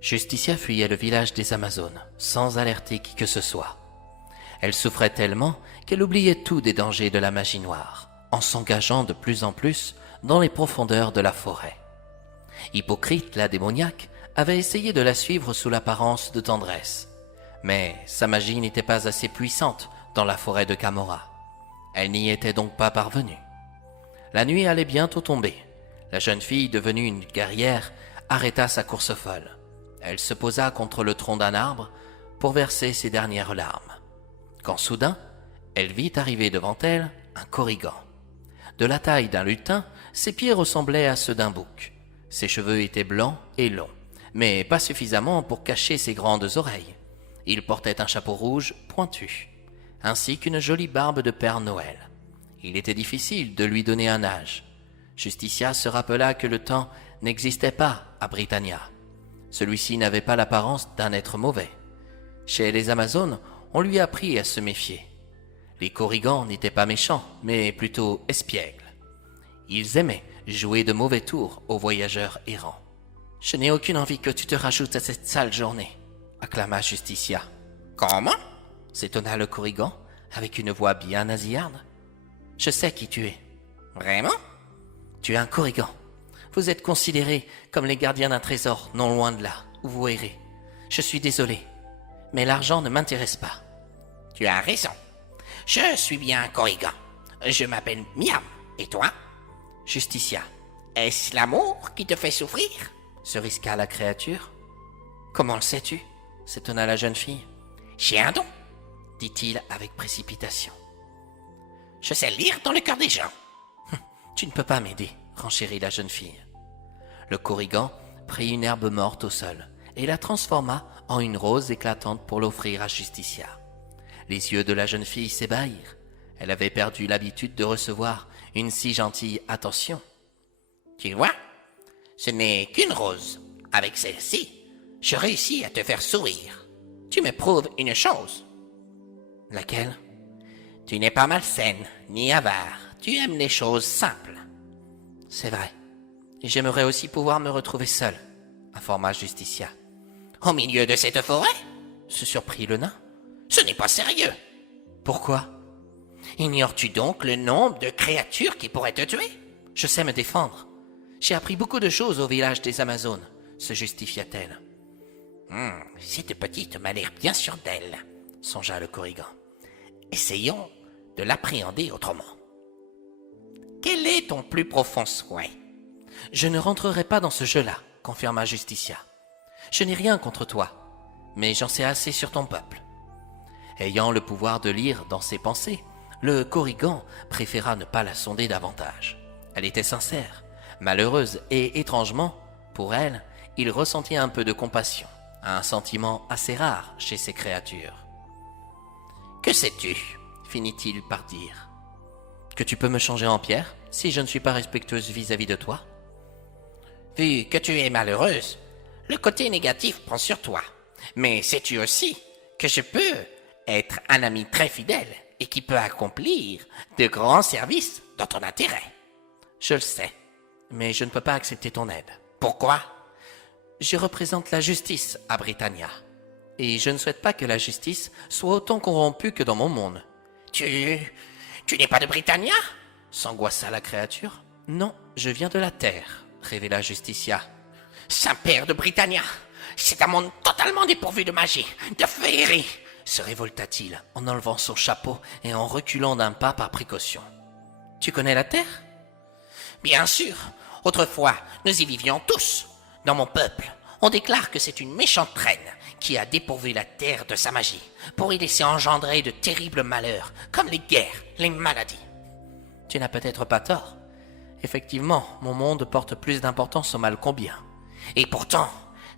Justicia fuyait le village des Amazones, sans alerter qui que ce soit. Elle souffrait tellement qu'elle oubliait tout des dangers de la magie noire, en s'engageant de plus en plus dans les profondeurs de la forêt. Hippocrite, la démoniaque, avait essayé de la suivre sous l'apparence de tendresse, mais sa magie n'était pas assez puissante dans la forêt de Camorra. Elle n'y était donc pas parvenue. La nuit allait bientôt tomber. La jeune fille, devenue une guerrière, arrêta sa course folle. Elle se posa contre le tronc d'un arbre pour verser ses dernières larmes. Quand soudain, elle vit arriver devant elle un Korrigan. De la taille d'un lutin, ses pieds ressemblaient à ceux d'un bouc. Ses cheveux étaient blancs et longs, mais pas suffisamment pour cacher ses grandes oreilles. Il portait un chapeau rouge pointu, ainsi qu'une jolie barbe de Père Noël. Il était difficile de lui donner un âge. Justicia se rappela que le temps n'existait pas à Britannia. Celui-ci n'avait pas l'apparence d'un être mauvais. Chez les Amazones, on lui apprit à se méfier. Les Korrigans n'étaient pas méchants, mais plutôt espiègles. Ils aimaient jouer de mauvais tours aux voyageurs errants. « Je n'ai aucune envie que tu te rajoutes à cette sale journée », acclama Justicia. « Comment » s'étonna le Korrigan, avec une voix bien nasillarde. « Je sais qui tu es. »« Vraiment ?»« Tu es un Korrigan. Vous êtes considérés comme les gardiens d'un trésor non loin de là, où vous errez. Je suis désolé, mais l'argent ne m'intéresse pas. »« Tu as raison. Je suis bien un Korrigan. Je m'appelle Miam. Et toi ?»« Justicia. »« Est-ce l'amour qui te fait souffrir ?» se risqua la créature. « Comment le sais-tu » s'étonna la jeune fille. « J'ai un don, » dit-il avec précipitation. « Je sais lire dans le cœur des gens. »« Tu ne peux pas m'aider, » renchérit la jeune fille. Le Korrigan prit une herbe morte au sol et la transforma en une rose éclatante pour l'offrir à Justicia. Les yeux de la jeune fille s'ébahirent. Elle avait perdu l'habitude de recevoir une si gentille attention. « Tu vois, ce n'est qu'une rose. Avec celle-ci, je réussis à te faire sourire. Tu me prouves une chose. »« Laquelle ?»« Tu n'es pas malsaine, ni avare. Tu aimes les choses simples. »« C'est vrai. Et j'aimerais aussi pouvoir me retrouver seule, » informa Justicia. « Au milieu de cette forêt ?» se surprit le nain. « Ce n'est pas sérieux. »« Pourquoi ? Ignores-tu donc le nombre de créatures qui pourraient te tuer ? » ?»« Je sais me défendre. J'ai appris beaucoup de choses au village des Amazones, » se justifia-t-elle. « Cette petite m'a l'air bien sûre d'elle, » songea le Korrigan. « Essayons de l'appréhender autrement. » « Quel est ton plus profond souhait ?»« Je ne rentrerai pas dans ce jeu-là, » confirma Justicia. « Je n'ai rien contre toi, mais j'en sais assez sur ton peuple. » Ayant le pouvoir de lire dans ses pensées, le Korrigan préféra ne pas la sonder davantage. Elle était sincère, malheureuse et étrangement, pour elle, il ressentit un peu de compassion, un sentiment assez rare chez ces créatures. « Que sais-tu » finit-il par dire. « Que tu peux me changer en pierre si je ne suis pas respectueuse vis-à-vis de toi. » Vu que tu es malheureuse, le côté négatif prend sur toi. Mais sais-tu aussi que je peux être un ami très fidèle et qui peut accomplir de grands services dans ton intérêt. Je le sais, mais je ne peux pas accepter ton aide. Pourquoi ? Je représente la justice à Britannia, et je ne souhaite pas que la justice soit autant corrompue que dans mon monde. Tu n'es pas de Britannia ? S'angoissa la créature. Non, je viens de la Terre, révéla Justicia. Saint-Père de Britannia, c'est un monde totalement dépourvu de magie, de féerie, se révolta-t-il en enlevant son chapeau et en reculant d'un pas par précaution. Tu connais la Terre ? Bien sûr, autrefois nous y vivions tous. Dans mon peuple, on déclare que c'est une méchante reine qui a dépourvu la terre de sa magie pour y laisser engendrer de terribles malheurs, comme les guerres, les maladies. Tu n'as peut-être pas tort. Effectivement, mon monde porte plus d'importance au mal qu'au bien. Et pourtant,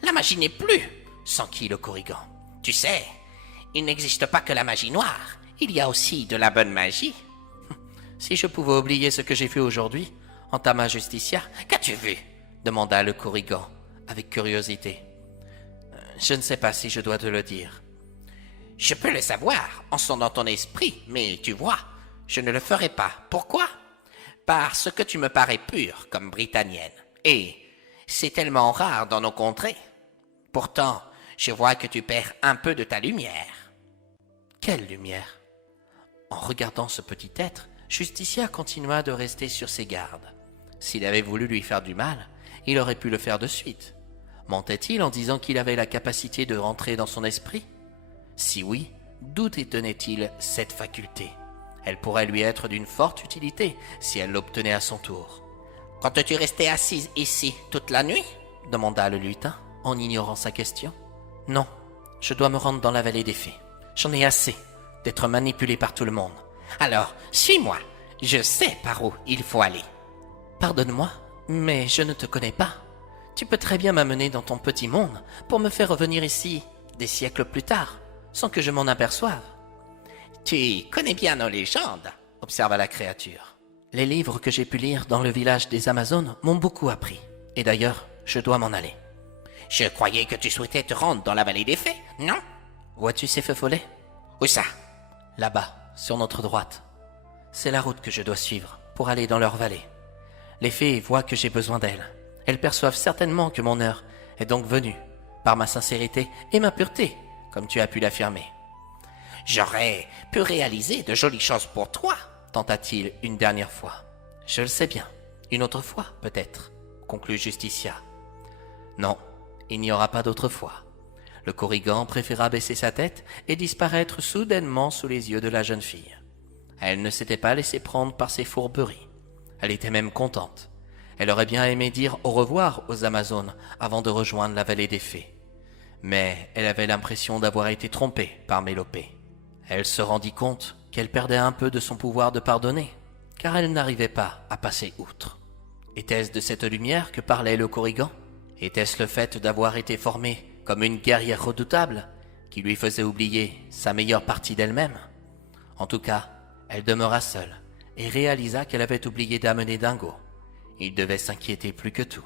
la magie n'est plus, s'enquit le Korrigan. Tu sais, il n'existe pas que la magie noire, il y a aussi de la bonne magie. Si je pouvais oublier ce que j'ai fait aujourd'hui, entama Justicia. Qu'as-tu vu ? Demanda le Korrigan, avec curiosité. Je ne sais pas si je dois te le dire. Je peux le savoir en sondant ton esprit, mais tu vois, je ne le ferai pas. Pourquoi ? Parce que tu me parais pure comme britannienne. Et c'est tellement rare dans nos contrées. Pourtant, je vois que tu perds un peu de ta lumière. Quelle lumière? En regardant ce petit être, Justicia continua de rester sur ses gardes. S'il avait voulu lui faire du mal, il aurait pu le faire de suite. Mentait-il en disant qu'il avait la capacité de rentrer dans son esprit? Si oui, d'où détenait-il cette faculté? Elle pourrait lui être d'une forte utilité si elle l'obtenait à son tour. Comptes-tu rester assise ici toute la nuit? Demanda le lutin en ignorant sa question. Non, je dois me rendre dans la vallée des fées. J'en ai assez d'être manipulé par tout le monde. Alors, suis-moi. Je sais par où il faut aller. Pardonne-moi, mais je ne te connais pas. Tu peux très bien m'amener dans ton petit monde pour me faire revenir ici des siècles plus tard, sans que je m'en aperçoive. Tu connais bien nos légendes, observa la créature. Les livres que j'ai pu lire dans le village des Amazones m'ont beaucoup appris. Et d'ailleurs, je dois m'en aller. Je croyais que tu souhaitais te rendre dans la vallée des fées, non? Vois-tu ces feux follets? Où ça? Là-bas, sur notre droite. C'est la route que je dois suivre pour aller dans leur vallée. Les fées voient que j'ai besoin d'elles. Elles perçoivent certainement que mon heure est donc venue, par ma sincérité et ma pureté, comme tu as pu l'affirmer. J'aurais pu réaliser de jolies choses pour toi, tenta-t-il une dernière fois. Je le sais bien. Une autre fois, peut-être, conclut Justicia. Non, il n'y aura pas d'autre fois. Le Korrigan préféra baisser sa tête et disparaître soudainement sous les yeux de la jeune fille. Elle ne s'était pas laissée prendre par ses fourberies. Elle était même contente. Elle aurait bien aimé dire au revoir aux Amazones avant de rejoindre la vallée des fées. Mais elle avait l'impression d'avoir été trompée par Mélopée. Elle se rendit compte qu'elle perdait un peu de son pouvoir de pardonner, car elle n'arrivait pas à passer outre. Était-ce de cette lumière que parlait le Korrigan? Était-ce le fait d'avoir été formée comme une guerrière redoutable qui lui faisait oublier sa meilleure partie d'elle-même? En tout cas, elle demeura seule et réalisa qu'elle avait oublié d'amener Dingo. Il devait s'inquiéter plus que tout.